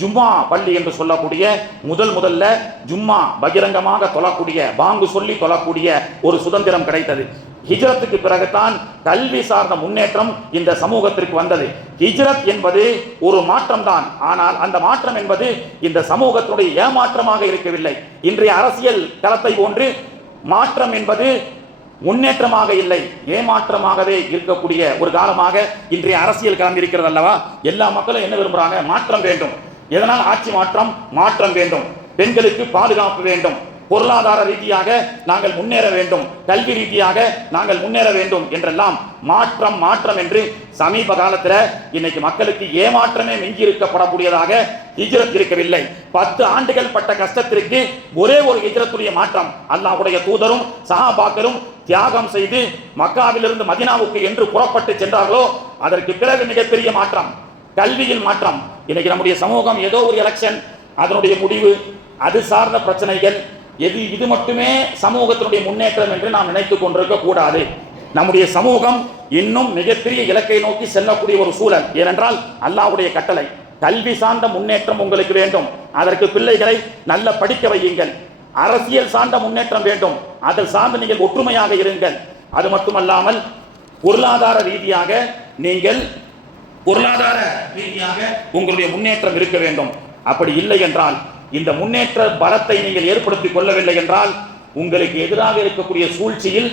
ஜும்மா பள்ளி என்று சொல்லக்கூடிய முதல்ல ஜும்மா பகிரங்கமாக தொழக்கூடிய, பாங்கு சொல்லி தொழக்கூடிய ஒரு சுதந்திரம் கிடைத்தது. ஹிஜ்ரத்துக்கு பிறகுதான் கல்வி சார்ந்த முன்னேற்றம் இந்த சமூகத்திற்கு வந்தது. ஹிஜ்ரத் என்பது ஒரு மாற்றம் தான். ஆனால் அந்த மாற்றம் என்பது இந்த சமூகத்தினுடைய ஏமாற்றமாக இருக்கவில்லை. இன்றைய அரசியல் களத்தை போன்று மாற்றம் என்பது முன்னேற்றமாக இல்லை, ஏமாற்றமாகவே இருக்கக்கூடிய ஒரு காலமாக இன்றைய அரசியல் களம் இருக்கிறது அல்லவா. எல்லா மக்களும் என்ன விரும்புறாங்க? மாற்றம் வேண்டும். எதனால்? ஆட்சி மாற்றம் வேண்டும், பெண்களுக்கு பாதுகாப்பு வேண்டும், பொருளாதார ரீதியாக நாங்கள் முன்னேற வேண்டும், கல்வி ரீதியாக நாங்கள் முன்னேற வேண்டும் என்றெல்லாம் மாற்றம் என்று சமீப காலத்தில் இன்னைக்கு மக்களுக்கு ஏமாற்றமே மிஞ்சி இருக்கப்படக்கூடியதாக ஹிஜ்ரத் இருக்கவில்லை. 10 ஆண்டுகள் பட்ட கஷ்டத்திற்கு ஒரே ஒரு ஹிஜ்ரத்துடைய மாற்றம். அல்லாஹ்வுடைய தூதரும் சஹாபாக்களும் தியாகம் செய்து மக்காவிலிருந்து மதீனாவுக்கு என்று புறப்பட்டு சென்றார்களோ அதற்கு பிறகு மிகப்பெரிய மாற்றம், கல்வியில் மாற்றம். இன்னைக்கு நம்முடைய சமூகம் ஏதோ ஒரு எலெக்ஷன், அதனுடைய முடிவு, அது சார்ந்த பிரச்சனைகள், இது மட்டுமே சமூகத்தினுடைய முன்னேற்றம் என்று நாம் நினைத்துக் கொண்டிருக்க கூடாது. நம்முடைய சமூகம் இன்னும் மிகப்பெரிய இலக்கை நோக்கி செல்லக்கூடிய ஒரு சூழல். ஏனென்றால் அல்லாஹ்வுடைய கட்டளை கல்வி சார்ந்த முன்னேற்றம் உங்களுக்கு வேண்டும், அதற்கு பிள்ளைகளை நல்ல படிக்க வையுங்கள். அரசியல் சார்ந்த முன்னேற்றம் வேண்டும், அதில் சார்ந்து நீங்கள் ஒற்றுமையாக இருங்கள். அது மட்டுமல்லாமல் பொருளாதார ரீதியாக உங்களுடைய முன்னேற்றம் இருக்க வேண்டும். அப்படி இல்லை என்றால், இந்த முன்னேற்ற பலத்தை நீங்கள் ஏற்படுத்திக் கொள்ளவில்லை என்றால் உங்களுக்கு எதிராக இருக்கக்கூடிய சூழ்ச்சியில்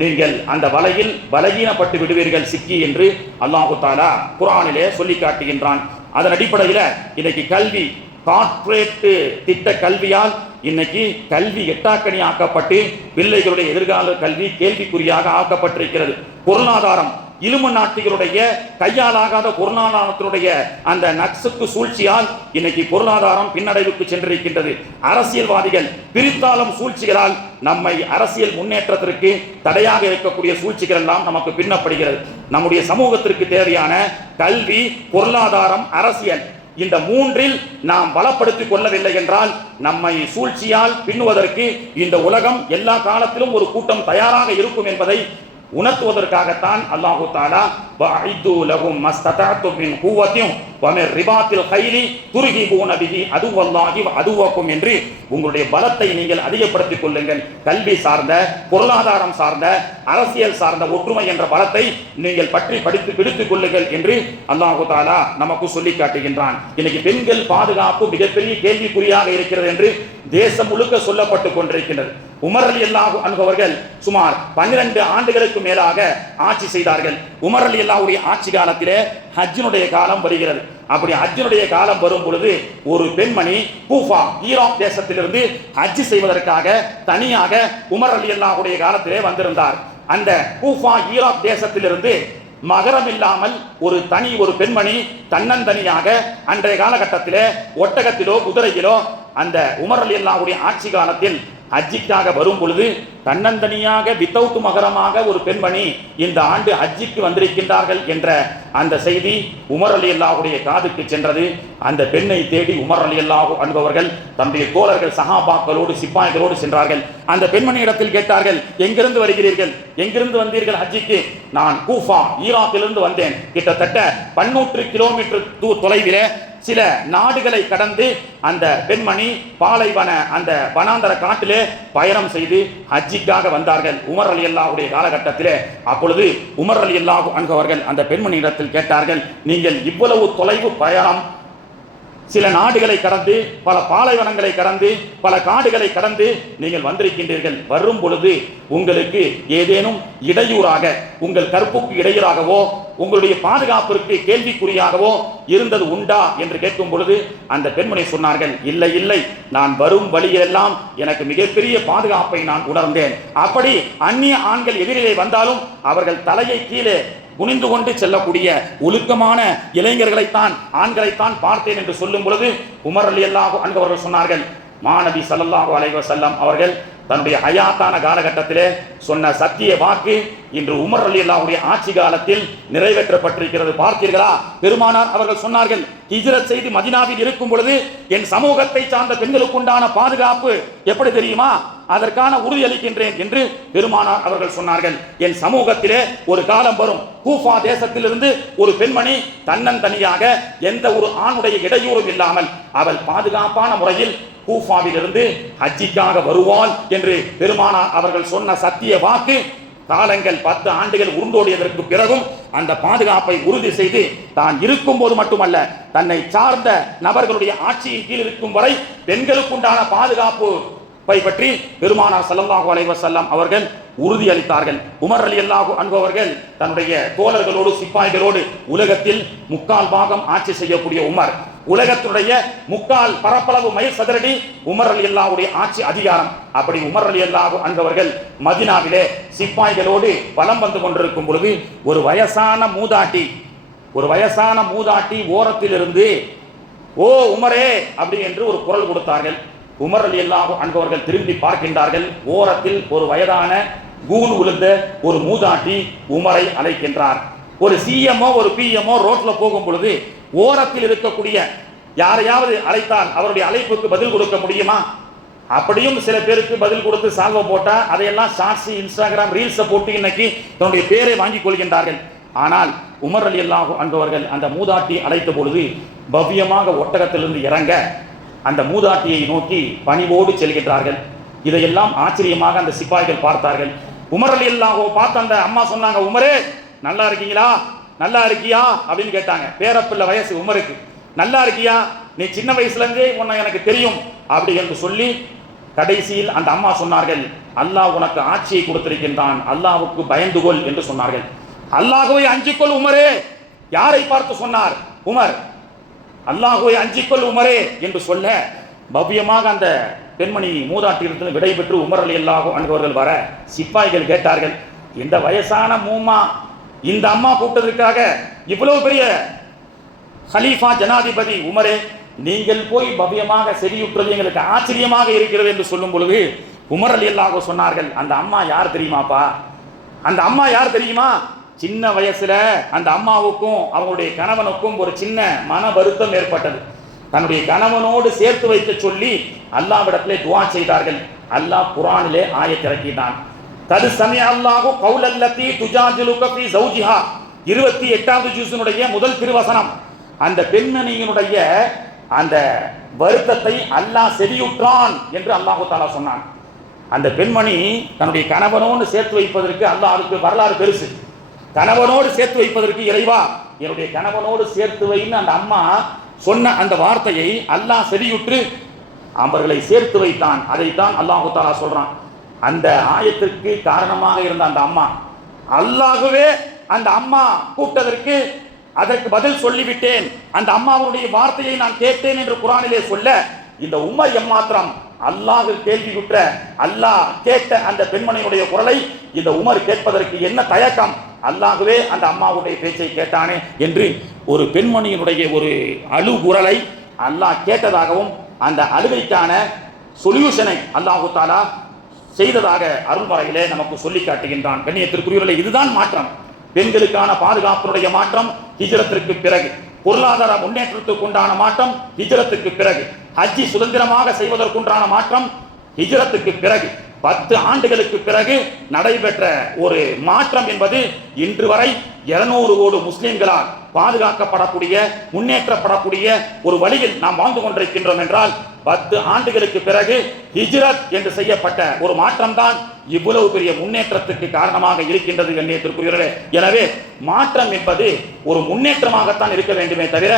நீங்கள் அந்த வலையில் பலகீனப்பட்டு விடுவீர்கள், சிக்கி என்று அல்லாஹ் தஆலா குர்ஆனிலே சொல்லி காட்டுகின்றான். அதன் அடிப்படையில் இன்னைக்கு கல்வி, கார்ப்பரேட் திட்ட கல்வியால் இன்னைக்கு கல்வி எட்டாக்கணி ஆக்கப்பட்டு பிள்ளைகளுடைய எதிர்கால கல்வி கேள்விக்குறியாக ஆக்கப்பட்டிருக்கிறது. பொருளாதாரம் இலும நாட்டிகளுடைய கையாலாகாத பொருளாதாரத்தினுடைய அந்த நக்சுக்கு சூழ்ச்சியால் இன்னைக்கு பொருளாதாரம் பின்னடைவுக்கு சென்றிருக்கின்றது. அரசியல்வாதிகள் பிரித்தாளும் சூழ்ச்சிகளால் நம்மை அரசியல் முன்னேற்றத்திற்கு தடையாக இருக்கக்கூடிய சூழ்ச்சிகள் எல்லாம் நமக்கு பின்னப்படுகிறது. நம்முடைய சமூகத்திற்கு தேவையான கல்வி, பொருளாதாரம், அரசியல், இந்த மூன்றில் நாம் பலப்படுத்திக் கொள்ளவில்லை என்றால் நம்மை சூழ்ச்சியால் பின்னுவதற்கு இந்த உலகம் எல்லா காலத்திலும் ஒரு கூட்டம் தயாராக இருக்கும் என்பதை உணர்த்துவதற்காகத்தான் அல்லாஹு தஆலா வஅஇது லஹும் மஸ்ததஅது மின் குவத்தின் வ மின் ரிபாத்தில் கைலி துர்ஹிபூன பிஹி அதுவல்லாஹி வ அதுவக்கும் என்று உங்களுடைய பலத்தை நீங்கள் அதிகப்படுத்திக் கொள்ளுங்கள். கல்வி சார்ந்த, பொருளாதாரம் சார்ந்த, அரசியல் சார்ந்த ஒற்றுமை என்ற பலத்தை நீங்கள் பற்றி படித்து பிடித்துக் கொள்ளுங்கள் என்று அல்லாஹு தஆலா நமக்கு சொல்லி காட்டுகின்றான். இன்னைக்கு பெண்கள் பாதுகாப்பு மிகப்பெரிய கேள்விக்குறியாக இருக்கிறது என்று தேசம் முழுக்க சொல்லப்பட்டு கொண்டிருக்கின்றது. உமர் ரலியல்லாஹு அன்ஹு அவர்கள் சுமார் 12 ஆண்டுகளுக்கு மேலாக ஆட்சி செய்தார்கள். உமர் ரலியல்லாஹுடைய ஆட்சி காலத்திலே ஹஜ்ஜினுடைய காலம் வருகிறது. அப்படி ஹஜ்ஜினுடைய காலம் வரும் பொழுது ஒரு பெண்மணி கூஃபா ஈராக் தேசத்திலிருந்து ஹஜ் செய்வதற்காக தனியாக உமர் ரலியல்லாஹுடைய காலத்திலே வந்திருந்தார். அந்த கூஃபா ஈராக் தேசத்திலிருந்து மகரம் இல்லாமல் ஒரு பெண்மணி தன்னந்தனியாக அன்றைய காலகட்டத்திலே ஒட்டகத்திலோ குதிரையிலோ அந்த உமர் ரலியல்லாஹுடைய ஆட்சி காலத்தில் ஹஜ்ஜிக்காக வரும் பொழுது தன்னந்தனியாக வித்தவுட் மகரமாக ஒரு பெண்மணி இந்த ஆண்டு ஹஜ்ஜிக்கு வந்திருக்கின்றார்கள் என்ற அந்த செய்தி உமர் ரலியல்லாஹுடைய காதுக்கு சென்றது. அந்த பெண்ணை தேடி உமர் ரலியல்லாஹு அன்ஹு அவர்கள் தன்னுடைய தோழர்கள், சஹாபாக்களோடு, சிப்பாய்களோடு சென்றார்கள். அந்த பெண்மணி இடத்தில் கேட்டார்கள், எங்கிருந்து வருகிறீர்கள், எங்கிருந்து வந்தீர்கள் ஹஜ்ஜிக்கு? நான் கூஃபா ஈராக்கிலிருந்து வந்தேன். கிட்டத்தட்ட 18 கிலோமீட்டர் தொலைவிலே சில நாடுகளை கடந்து அந்த பெண்மணி பாலைவன அந்த வனாந்தர காட்டிலே பயணம் செய்து ஹஜ்ஜிக்காக வந்தார்கள் உமர் ரலியல்லாஹுடைய காலகட்டத்திலே. அப்பொழுது உமர் ரலியல்லாஹு அன்ஹு அவர்கள் அந்த பெண்மணியிடத்தில் கேட்டார்கள், நீங்கள் இவ்வளவு தொலைவு பயணம், சில நாடுகளை கடந்து, பல பாலைவனங்களை கடந்து, பல காடுகளை கடந்து நீங்கள் வந்திருக்கின்றீர்கள். வரும் பொழுது உங்களுக்கு ஏதேனும் இடையூறாக, உங்கள் கற்புக்கு இடையூறாகவோ, உங்களுடைய பாதுகாப்பிற்கு கேள்விக்குறியாகவோ இருந்தது உண்டா என்று கேட்கும் பொழுது அந்த பெண்மணி சொன்னார்கள், இல்லை இல்லை, நான் வரும் வழியெல்லாம் எனக்கு மிகப்பெரிய பாதுகாப்பை நான் உணர்ந்தேன். அப்படி அந்நிய ஆண்கள் எதிரிலே வந்தாலும் அவர்கள் தலையை கீழே குனிந்து கொண்டு செல்லக்கூடிய ஒழுக்கமான இளைஞர்களைத்தான், ஆண்களைத்தான் பார்த்தேன் என்று சொல்லும் பொழுது உமர் ரலியல்லாஹு அன்ஹு அவர்கள் சொன்னார்கள், மாநபி ஸல்லல்லாஹு அலைஹி வஸல்லம் அவர்கள் தன்னுடைய ஹயாத்தான காலகட்டத்திலே சொன்ன சத்திய வாக்கு இன்று உமர் ரலியல்லாஹுடைய ஆட்சி காலத்தில் நிறைவேற்றப்பட்டிருக்கிறது. பார்த்தீர்களா? பெருமானார் அவர்கள் சொன்னார்கள், ஹிஜ்ரத் செய்து மதீனாவில் இருக்கும் பொழுது என் சமூகத்தை சார்ந்த பெண்களுக்கு உண்டான பாதுகாப்பு எப்படி தெரியுமா? அதற்கான உறுதி அளிக்கின்றேன் என்று பெருமானார் அவர்கள் சொன்னார்கள். என் சமூகத்திலே ஒரு காலம் வரும், கூஃபா தேசத்திலிருந்து ஒரு பெண்மணி தன்னந்தனியாக எந்த ஒரு ஆணுடைய இடையூறும் இல்லாமல் அவள் பாதுகாப்பான முறையில் கூஃபாவிலிருந்து ஹஜ்ஜிக்காக வருவாள் என்று பெருமானார் அவர்கள் சொன்ன சத்திய வாக்கு காலங்கள் 10 ஆண்டுகள் உருண்டோடியதற்கு பிறகும் அந்த பாதுகாப்பை உறுதி செய்து தான் இருக்கும் போது மட்டுமல்ல, தன்னை சார்ந்த நபர்களுடைய ஆட்சியின் கீழ் இருக்கும் வரை பெண்களுக்குண்டான பாதுகாப்பு பற்றி பெருமானார் ஸல்லல்லாஹு அலைஹி வஸல்லம் அவர்கள் உறுதி அளித்தார்கள். உமர் ரலியல்லாஹு அன்ஹு அவர்கள் தன்னுடைய தோழர்களோடு, சிப்பாய்களோடு உலகத்தில் 3/4 பாகம் ஆட்சி செய்யக்கூடிய உமர், உலகத்துடைய 3/4 பரப்பளவு மைல் சதுரடி உமர் ரலியல்லாஹுடைய ஆட்சி அதிகாரம். அப்படி உமர் ரலியல்லாஹு அன்ஹு அவர்கள் மதீனாவிலே சிப்பாய்களோடு வலம் வந்து கொண்டிருக்கும் பொழுது ஒரு வயசான மூதாட்டி ஓரத்திலிருந்து, ஓ உமரே அப்படி என்று ஒரு குரல் கொடுத்தார்கள். உமர் ரலியல்லாஹு அன்ஹு அவர்கள் திரும்பி பார்க்கின்றார்கள். ஓரத்தில் ஒரு வயதான கூன் விழுந்த ஒரு மூதாட்டி உமரை அழைக்கின்றார். ஒரு சிஎம்ஓ ஒரு பிஎம்ஓ ரோட்ல போகும் பொழுது ஓரத்தில் இருக்கக்கூடிய யாரையாவது அழைத்தால் அவருடைய அழைப்புக்கு பதில் கொடுக்க முடியுமா? அப்படியும் சில பேருக்கு பதில் கொடுத்து சால்வ போட்டா அதையெல்லாம் ஷார்ட்ஸ், இன்ஸ்டாகிராம் ரீல்ஸை போட்டு இன்னைக்கு தன்னுடைய பேரை வாங்கிக் கொள்கின்றார்கள். ஆனால் உமர் ரலியல்லாஹு அன்ஹு அவர்கள் அந்த மூதாட்டி அழைத்த பொழுது பவ்யமாக ஒட்டகத்திலிருந்து இறங்க அந்த மூதாட்டியை நோக்கி பணிவோடு செல்கின்றார்கள். இதையெல்லாம் ஆச்சரியமாக அந்த சிப்பாய்கள் பார்த்தார்கள். உமர் ரலியல்லாஹு பார்த்த அந்த அம்மா சொன்னாங்க, உமரே நல்லா இருக்கீங்களா, நல்லா இருக்கியா அப்படின்னு கேட்டாங்க. பேரப்பிள்ளை வயசு உமருக்கு. நல்லா இருக்கியா, நீ சின்ன வயசுல இருந்தே உன்னை எனக்கு தெரியும் அப்படி என்று சொல்லி கடைசியில் அந்த அம்மா சொன்னார்கள், அல்லாஹ் உனக்கு ஆட்சியை கொடுத்திருக்கின்றான், அல்லாஹ்வுக்கு பயந்து கொள் என்று சொன்னார்கள். அல்லாஹ்வை அஞ்சிக்கொள் உமரே. யாரை பார்த்து சொன்னார்? உமர். அல்லாஹ்வை அஞ்சிக்கொள் உமரே என்று சொல்ல பவ்யமாக அந்த பெண்மணி மூதாட்டியிலிருந்து விடைபெற்று உமர் ரலியல்லாஹு அன்ஹு அவர்கள் வர சிப்பாய்கள் கேட்டார்கள், இந்த வயசான மூமா இந்த அம்மா கூப்பிட்டதற்காக இவ்வளவு பெரிய ஹலீஃபா ஜனாதிபதி உமரே, நீங்கள் போய் பவ்யமாக செவியுற்றது எங்களுக்கு ஆச்சரியமாக இருக்கிறது என்று சொல்லும் பொழுது உமர் ரலியல்லாஹு சொன்னார்கள், அந்த அம்மா யார் தெரியுமாப்பா? அந்த அம்மா யார் தெரியுமா? சின்ன வயசுல அந்த அம்மாவுக்கும் அவங்களுடைய கணவனுக்கும் ஒரு சின்ன மன வருத்தம் ஏற்பட்டது. தன்னுடைய கணவனோடு சேர்த்து வைக்க சொல்லி அல்லாஹ்விடத்திலே துஆ செய்தார்கள். அல்லாஹ் குர்ஆனிலே ஆயத் இறக்கினான். கது சமி அல்லாஹு கௌலல்லதி துஜாதிலுக ஃபீ ஜௌஜிஹா 28வது ஜுஸ்னுடைய முதல் திருவசனம். அந்த பெண்மணியினுடைய அந்த வருத்தத்தை அல்லாஹ் செவியுற்றான் என்று அல்லாஹு தஆலா சொன்னான். அந்த பெண்மணி தன்னுடைய கணவனோடு சேர்த்து வைப்பதற்கு அல்லாஹ் அதுக்கு வரலாறு பெருசு. கணவனோடு சேர்த்து வைப்பதற்கு இறைவா என்னுடைய கணவனோடு சேர்த்து வைன்னு அந்த அம்மா சொன்ன அந்த வார்த்தையை அல்லாஹ் செவியுற்று அவர்களை சேர்த்து வைத்தான். அதைத்தான் அல்லாஹு தஆலா சொல்றான். அந்த ஆயத்திற்கு காரணமாக இருந்த அந்த அம்மா, அல்லாஹ்வே அந்த அம்மா கூப்பிட்டதற்கு அதற்கு பதில் சொல்லிவிட்டேன், அந்த அம்மாவுடைய வார்த்தையை நான் கேட்டேன் என்று குர்ஆனிலே சொல்ல, இந்த உமர் எம்மாத்திரம் அல்லாஹ் கேள்வியுற்ற அல்லாஹ் கேட்ட அந்த பெண்மணியுடைய குரலை இந்த உமர் கேட்பதற்கு என்ன தயக்கம்? அல்லாஹ்வே அந்த அம்மாவுடைய பேச்சை கேட்டானே என்று ஒரு பெண்மணியினுடைய ஒரு அழுகுரலை அல்லாஹ் கேட்டதாகவும் அந்த அழுகைக்கான சொல்யூஷனை அல்லாஹு தஆலா செய்ததாக அருள்மறையிலே நமக்கு சொல்லி காட்டுகின்றான். கண்ணியத்திற்குரியவர்களே, இதுதான் மாற்றம். பெண்களுக்கான பாதுகாப்பினுடைய மாற்றம் ஹிஜ்ரத்திற்கு பிறகு, பொருளாதார முன்னேற்றத்துக்கு உண்டான மாற்றம் ஹிஜ்ரத்துக்கு பிறகு, ஹஜ்ஜி சுதந்திரமாக செய்வதற்குண்டான மாற்றம் ஹிஜ்ரத்துக்கு பிறகு, 10 ஆண்டுகளுக்கு பிறகு நடைபெற்ற ஒரு மாற்றம் என்பது இன்று வரை 200 கோடி முஸ்லிம்களால் பாதுகாக்கப்படக்கூடிய முன்னேற்றப்படக்கூடிய ஒரு வழியில் நாம் வாழ்ந்து கொண்டிருக்கின்றோம் என்றால் 10 ஆண்டுகளுக்கு பிறகு ஹிஜ்ரத் என்று செய்யப்பட்ட ஒரு மாற்றம் தான் இவ்வளவு பெரிய முன்னேற்றத்துக்கு காரணமாக இருக்கின்றது. கண்ணியத்திற்குரியவர்களே, எனவே மாற்றம் என்பது ஒரு முன்னேற்றமாகத்தான் இருக்க வேண்டுமே தவிர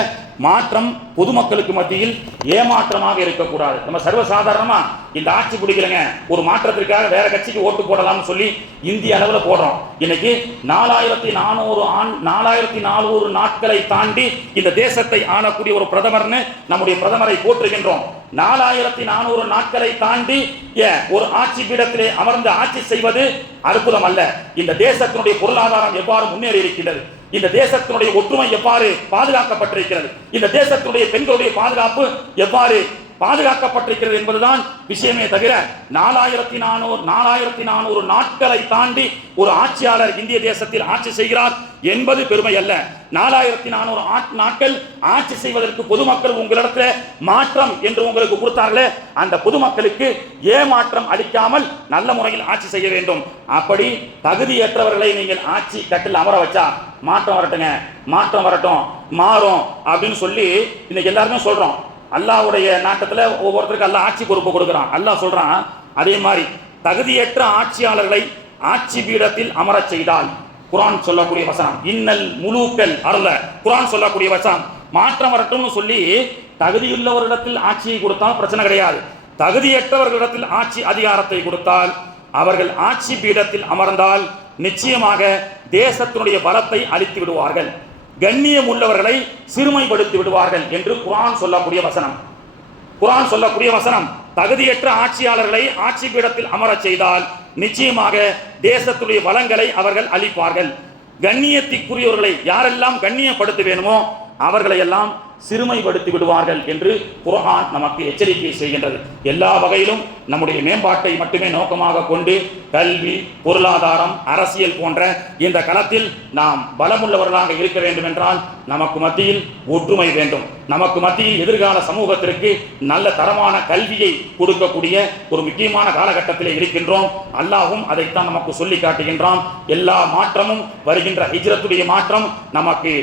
மாற்றம் பொதுமக்களுக்கு மத்தியில் ஏமாற்றமாக இருக்கக்கூடாது. நம்ம சர்வசாதாரணமா இந்த ஆட்சி பிடிக்கலங்க, ஒரு மாற்றத்திற்காக வேற கட்சிக்கு ஓட்டு போடலாம்னு சொல்லி இந்திய அளவில் போடுறோம். இன்னைக்கு 4400 நாட்களை தாண்டி இந்த தேசத்தை ஆளக்கூடிய ஒரு பிரதமர்னு நம்முடைய பிரதமரை போற்றுகின்றோம். 4400 நாட்களை தாண்டி ஒரு ஆட்சி பீடத்திலே அமர்ந்து ஆட்சி செய்வது அற்புதம் அல்ல. இந்த தேசத்தினுடைய பொருளாதாரம் எவ்வாறு முன்னேறி இருக்கிறது, இந்த தேசத்தினுடைய ஒற்றுமை எவ்வாறு பாதுகாக்கப்பட்டிருக்கிறது, இந்த தேசத்தினுடைய பெண்களுடைய பாதுகாப்பு எவ்வாறு பாதுகாக்கப்பட்டிருக்கிறது என்பதுதான் விஷயமே தவிர 4400 நாட்களை தாண்டி ஒரு ஆட்சியாளர் இந்திய தேசத்தில் ஆட்சி செய்கிறார் என்பது பெருமை அல்ல. 4400 நாட்கள் ஆட்சி செய்வதற்கு பொதுமக்கள் உங்களிடத்தில் மாற்றம் என்று உங்களுக்கு கொடுத்தார்களே, அந்த பொதுமக்களுக்கு ஏமாற்றம் அளிக்காமல் நல்ல முறையில் ஆட்சி செய்ய வேண்டும். அப்படி தகுதியற்றவர்களை நீங்கள் ஆட்சி கட்டில் அமர வச்சா மாற்றம் வரட்டுங்க, மாற்றம் வரட்டும், மாறும் அப்படின்னு சொல்லி இன்னைக்கு எல்லாருமே சொல்றோம். அல்லாஹ்வுடைய நாட்டத்தில் ஒவ்வொருத்தருக்கு அல்லாஹ் ஆட்சி பொறுப்பு கொடுக்குறான். அல்லாஹ் சொல்றான், அதே மாதிரி தகுதியற்ற ஆட்சியாளர்களை ஆட்சி பீடத்தில் அமரச் செய்தால், குர்ஆன் சொல்லக்கூடிய வசனம், இன்னல் முலூக்கல் அருள, குர்ஆன் சொல்லக்கூடிய வசனம், மாற்றம் வரட்டும்னு சொல்லி தகுதியுள்ளவர்களிடத்தில் ஆட்சியை கொடுத்தால் பிரச்சனை கிடையாது. தகுதியற்றவர்களிடத்தில் ஆட்சி அதிகாரத்தை கொடுத்தால், அவர்கள் ஆட்சி பீடத்தில் அமர்ந்தால் நிச்சயமாக தேசத்தினுடைய பலத்தை அளித்து விடுவார்கள், கண்ணியம் உள்ளவர்களை சிறுமைப்படுத்தி விடுவார்கள் என்று குர்ஆன் சொல்லக்கூடிய வசனம். குர்ஆன் சொல்லக்கூடிய வசனம், தகுதியற்ற ஆட்சியாளர்களை ஆட்சி பீடத்தில் அமரச் செய்தால் நிச்சயமாக தேசத்துடைய வளங்களை அவர்கள் அளிப்பார்கள், கண்ணியத்திற்குரியவர்களை யாரெல்லாம் கண்ணியப்படுத்த வேணுமோ அவர்களை எல்லாம் சிறுமைப்படுத்தி விடுவார்கள் என்று குர்ஆன் நமக்கு எச்சரிக்கை செய்கின்றது. எல்லா வகையிலும் நம்முடைய மேம்பாட்டை மட்டுமே நோக்கமாக கொண்டு கல்வி, பொருளாதாரம், அரசியல் போன்ற இந்த களத்தில் நாம் பலமுள்ளவர்களாக இருக்க வேண்டும் என்றால் நமக்கு மத்தியில் ஒற்றுமை வேண்டும். நமக்கு மத்தியில் எதிர்கால சமூகத்திற்கு நல்ல தரமான கல்வியை கொடுக்கக்கூடிய ஒரு முக்கியமான காலகட்டத்தில் இருக்கின்றோம். அல்லாஹ்வும் அதைத்தான் நமக்கு சொல்லி காட்டுகின்றான். எல்லா மாற்றமும் வருகின்ற ஹிஜ்ரத்துடைய மாற்றம் நமக்கு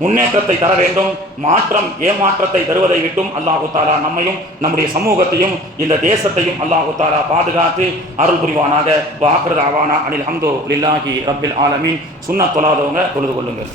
முன்னேற்றத்தை தர வேண்டும். மாற்றம் ஏமாற்றத்தை தருவதை விட்டும் அல்லாஹு தஆலா நம்மையும் நம்முடைய சமூகத்தையும் இந்த தேசத்தையும் அல்லாஹு தஆலா பாதுகாத்து அருள் புரிவானாக. வாஹிரு தஅவானா அனில் ஹம்துலில்லாஹி ரப்பில் ஆலமீன். சுன்னத் தொழாதவங்க தொழுது கொள்ளுங்கள்.